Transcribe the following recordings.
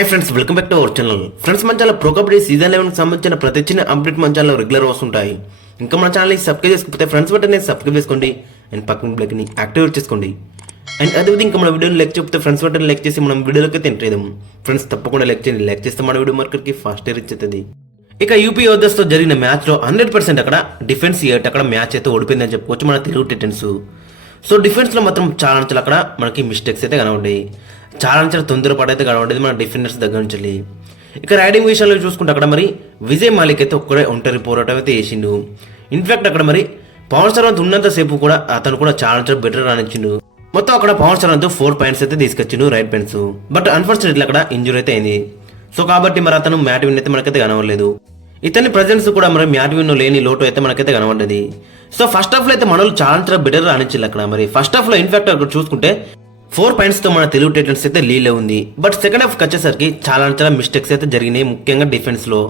Hi friends, welcome back to our channel. Friends, మన channel pro kabaddi season 11 కి సంబంధించిన ప్రతి చిన్న అప్డేట్ మన ఛానల్లో రెగ్యులర్ వస్తుంటాయి. ఇంకా మన ఛానల్ని సబ్స్క్రైబ్ చేసుకోకపోతే ఫ్రెండ్స్ బటన్ సబ్స్క్రైబ్ చేసుకోండి అండ్ పక్కన బ్లైక్ని యాక్టివేట్ చేసుకోండి. అండ్ అదేవిధంగా ఇంకా మన వీడియోని లైక్ చేయకపోతే ఫ్రెండ్స్ బటన్ లైక్ చేసి మనం వీడియోలోకి అయితే ఎంటర్ అయ్యాము. ఫ్రెండ్స్, తప్పకుండా లైక్ చేయండి. లైక్ చేస్తే మన వీడియో మార్కెట్కి ఫాస్ట్ రీచ్ అవుతుంది. ఇక యూపీ యోధర్స్తో జరిగిన మ్యాచ్లో 100% అక్కడ డిఫెన్స్ అక్కడ మ్యాచ్ అయితే ఓడిపోయిందని చెప్పుకోవచ్చు మన తెలుగు టైటన్స్. సో డిఫెన్స్లో మాత్రం చాలా అక్కడ మనకి మిస్టేక్స్ అయితే కనబడ్డాయి. చాలా తొందరపాటు అయితే కనబడేది మన డిఫెండర్స్ దగ్గర నుంచి. ఇక రైడింగ్ విషయంలో చూసుకుంటే అక్కడ మరి విజయ్ మాలిక్ అయితే ఒక్కడే ఒంటరి పోరాటం అయితే చేసిండు. ఇన్ఫాక్ట్ అక్కడ మరి పవన్ సర్వంత్ ఉన్నంతసేపు కూడా అతను కూడా చాలా బెటర్ రానిచ్చిండు. మొత్తం అక్కడ పవన్ సర్వంత్ 4 పాయింట్స్ అయితే తీసుకొచ్చిండు రైట్ పాయింట్స్. బట్ అన్ఫార్చునేట్లీ అక్కడ ఇంజురీ అయితే అయింది. సో కాబట్టి మరి అతను మ్యాట్ విన్ అయితే మనకైతే కనవలేదు. ఇతని ప్రజెన్స్ కూడా మరి మ్యాట్ విన్ లేని లోటు అయితే మనకైతే కనబడ్డది. సో ఫస్ట్ హాఫ్లో అయితే మనలు చాలా బెటర్ రానిచ్చింది అక్కడ. మరి ఫస్ట్ హాఫ్లో ఇన్ఫాక్ట్ అక్కడ చూసుకుంటే 4 పాయింట్స్తో మన తెలుగు టైటన్స్ అయితే లీడ్లో ఉంది. బట్ సెకండ్ హాఫ్కి వచ్చేసరికి చాలా మిస్టేక్స్ అయితే జరిగినాయి, ముఖ్యంగా డిఫెన్స్లో.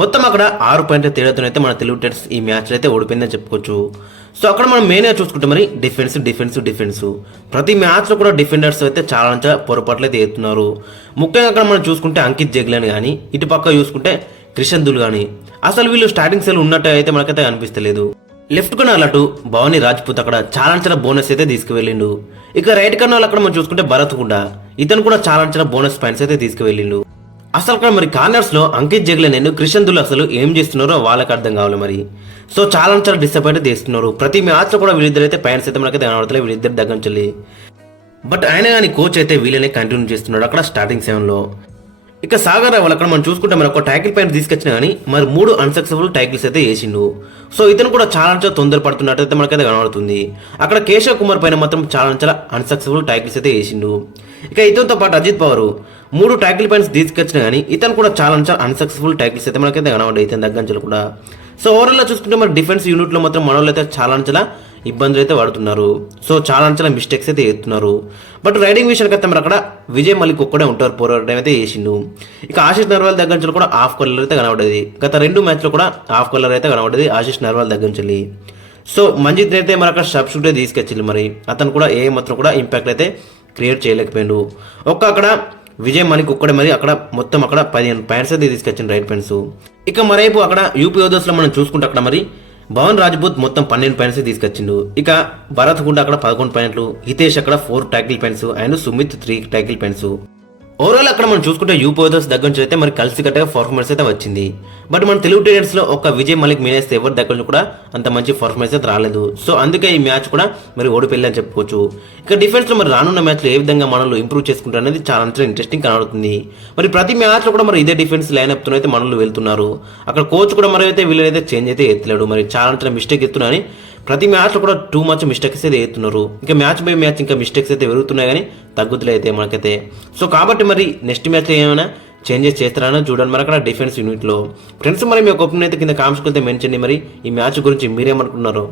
మొత్తం అక్కడ 6 పాయింట్ల తేడాతో అయితే మన తెలుగు టైటన్స్ ఈ మ్యాచ్లో అయితే ఓడిపోయిందని చెప్పుకోవచ్చు. సో అక్కడ మనం మెయిన్గా చూసుకుంటే మరి డిఫెన్స్ ప్రతి మ్యాచ్లో కూడా డిఫెండర్స్ అయితే చాలా పొరపాట్లు అయితే ఎత్తున్నారు. ముఖ్యంగా అక్కడ మనం చూసుకుంటే అంకిత్ జగ్లన్ కానీ, ఇటు పక్క చూసుకుంటే క్రిషన్ దుల్ కానీ అసలు వీళ్ళు స్టార్టింగ్ సెల్ ఉన్నట్టు అయితే మనకైతే అనిపిస్తలేదు. లెఫ్ట్ కర్నల్ అటు భవానీ రాజ్పూత్ అక్కడ చాలా బోనస్ అయితే తీసుకువెళ్ళిండు. ఇక రైట్ కర్నల్ అక్కడ మనం చూసుకుంటే భరత్ కూడా ఇతను కూడా చాలా బోనస్ పాయింట్స్ అయితే తీసుకువెళ్ళిండు. అసలు అక్కడ మరి కార్నర్స్ లో అంకిత్ జగ్లన్ అండ్ క్రిషన్ దుల్ అసలు ఏం చేస్తున్నారో వాళ్ళకి అర్థం కావాలి మరి. సో చాలా డిసప్పాయింట్ చేస్తున్నారు. ప్రతి మ్యాచ్ లో కూడా వీళ్ళిద్దరు అయితే పాయింట్స్ అయితే మనకైతే కనబడతలే వీళ్ళిద్దరు దగ్గర నుంచి. బట్ ఆయన కానీ కోచ్ అయితే వీళ్ళనే కంటిన్యూ చేస్తున్నాడు అక్కడ స్టార్టింగ్ 7లో. ఇక సాగర్ రావాలి అక్కడ మనం చూసుకుంటే మరి ఒక ట్యాకిల్ పాయింట్ తీసుకొచ్చినా కానీ మరి 3 అన్సక్సెస్ఫుల్ ట్యాకిల్స్ అయితే వేసిండు. సో ఇతను కూడా చాలా తొందరపడుతున్నట్టు అయితే మనకైతే కనబడుతుంది. అక్కడ కేశవ్ కుమార్ పైన మాత్రం చాలా అన్సక్సెస్ఫుల్ ట్యాకిల్స్ అయితే వేసిండు. ఇక ఇతనితో పాటు అజిత్ పవార్ 3 ట్యాకిల్ పాయింట్స్ తీసుకొచ్చినా కానీ ఇతను కూడా చాలా అన్సక్సెస్ఫుల్ ట్యాకిల్స్ అయితే మనకైతే కనబడ్డాయి ఇతని దగ్గర నుంచి కూడా. సో ఓవరాల్గా చూసుకుంటే మరి డిఫెన్స్ యూనిట్లో మాత్రం మన వాళ్ళు అయితే చాలా ఇబ్బందులు అయితే పడుతున్నారు. సో చాలా మిస్టేక్స్ అయితే ఎత్తున్నారు. బట్ రైడింగ్ విషయానికి అయితే మరి అక్కడ విజయ్ మలిక్ ఒక్కడే ఉంటారు పోరాటం అయితే చేసిండు. ఇక ఆశిష్ నర్వాల్ దగ్గర నుంచి కూడా హాఫ్ కలర్ అయితే కనబడేది. గత 2 మ్యాచ్లో కూడా హాఫ్ కలర్ అయితే కనబడేది ఆశిష్ నర్వాల్ దగ్గర నుంచి. సో మంజిత్ అయితే మరి అక్కడ సబ్స్టిట్యూట్ తీసుకొచ్చింది. మరి అతను కూడా ఏ మాత్రం కూడా ఇంపాక్ట్ అయితే క్రియేట్ చేయలేకపోయాడు. అక్కడ విజయ్ మలిక్ ఒక్కడే మరి అక్కడ మొత్తం అక్కడ 15 పాయింట్స్ అయితే తీసుకొచ్చింది రైట్ పాయింట్స్. ఇక మరైపు అక్కడ యూపీ యోధర్స్లో మనం చూసుకుంటే అక్కడ మరి భవన్ రాజ్పూత్ మొత్తం 12 పాయింట్స్ తీసుకొచ్చిండు. ఇక భరత్ కూడా అక్కడ 11 పాయింట్లు, హితేష్ అక్కడ 4 tackle points and Sumit 3 tackle points. Overall అక్కడ మనం చూసుకుంటే యూపీ యోధర్స్ దగ్గర నుంచి అయితే మరి కలిసి కట్టగా పర్ఫార్మెన్స్ అయితే వచ్చింది. బట్ మన తెలుగు టైటన్స్ లో ఒక విజయ్ మలిక్ మినేస్తే ఎవరి దగ్గర నుంచి కూడా అంత మంచి పర్ఫార్మెన్స్ అయితే రాలేదు. సో అందుకే ఈ మ్యాచ్ కూడా మరి ఓడిపోయింది అని చెప్పుకోవచ్చు. ఇక డిఫెన్స్ లో మరి రానున్న మ్యాచ్ లో ఏ విధంగా మనల్ని ఇంప్రూవ్ చేసుకుంటారు అనేది చాలా ఇంట్రెస్టింగ్ కనబడుతుంది. మరి ప్రతి మ్యాచ్ లో కూడా మరి ఇదే డిఫెన్స్ లైన్అప్ తో అయితే మనల్ని వెళ్తున్నారు. అక్కడ కోచ్ కూడా మరి అయితే వీళ్ళైతే చేంజ్ అయితే ఎత్తలేడు. మరి చాలా మిస్టేక్ ఎత్తున్నారని ప్రతి మ్యాచ్లో కూడా టూ మచ్ మిస్టేక్స్ అయితే ఎత్తున్నారు. ఇంకా మ్యాచ్ బై మ్యాచ్ ఇంకా మిస్టేక్స్ అయితే పెరుగుతున్నాయి కానీ తగ్గుతులే అయితే మనకైతే. సో కాబట్టి మరి నెక్స్ట్ మ్యాచ్లో ఏమైనా చేంజెస్ చేస్తారని చూడండి మరి అక్కడ డిఫెన్స్ యూనిట్లో. ఫ్రెండ్స్, మరి మీ ఒపీనియన్ అయితే కింద కామెంట్స్కి అయితే మెన్షన్ చేయండి. మరి ఈ మ్యాచ్ గురించి మీరేమనుకున్నారు?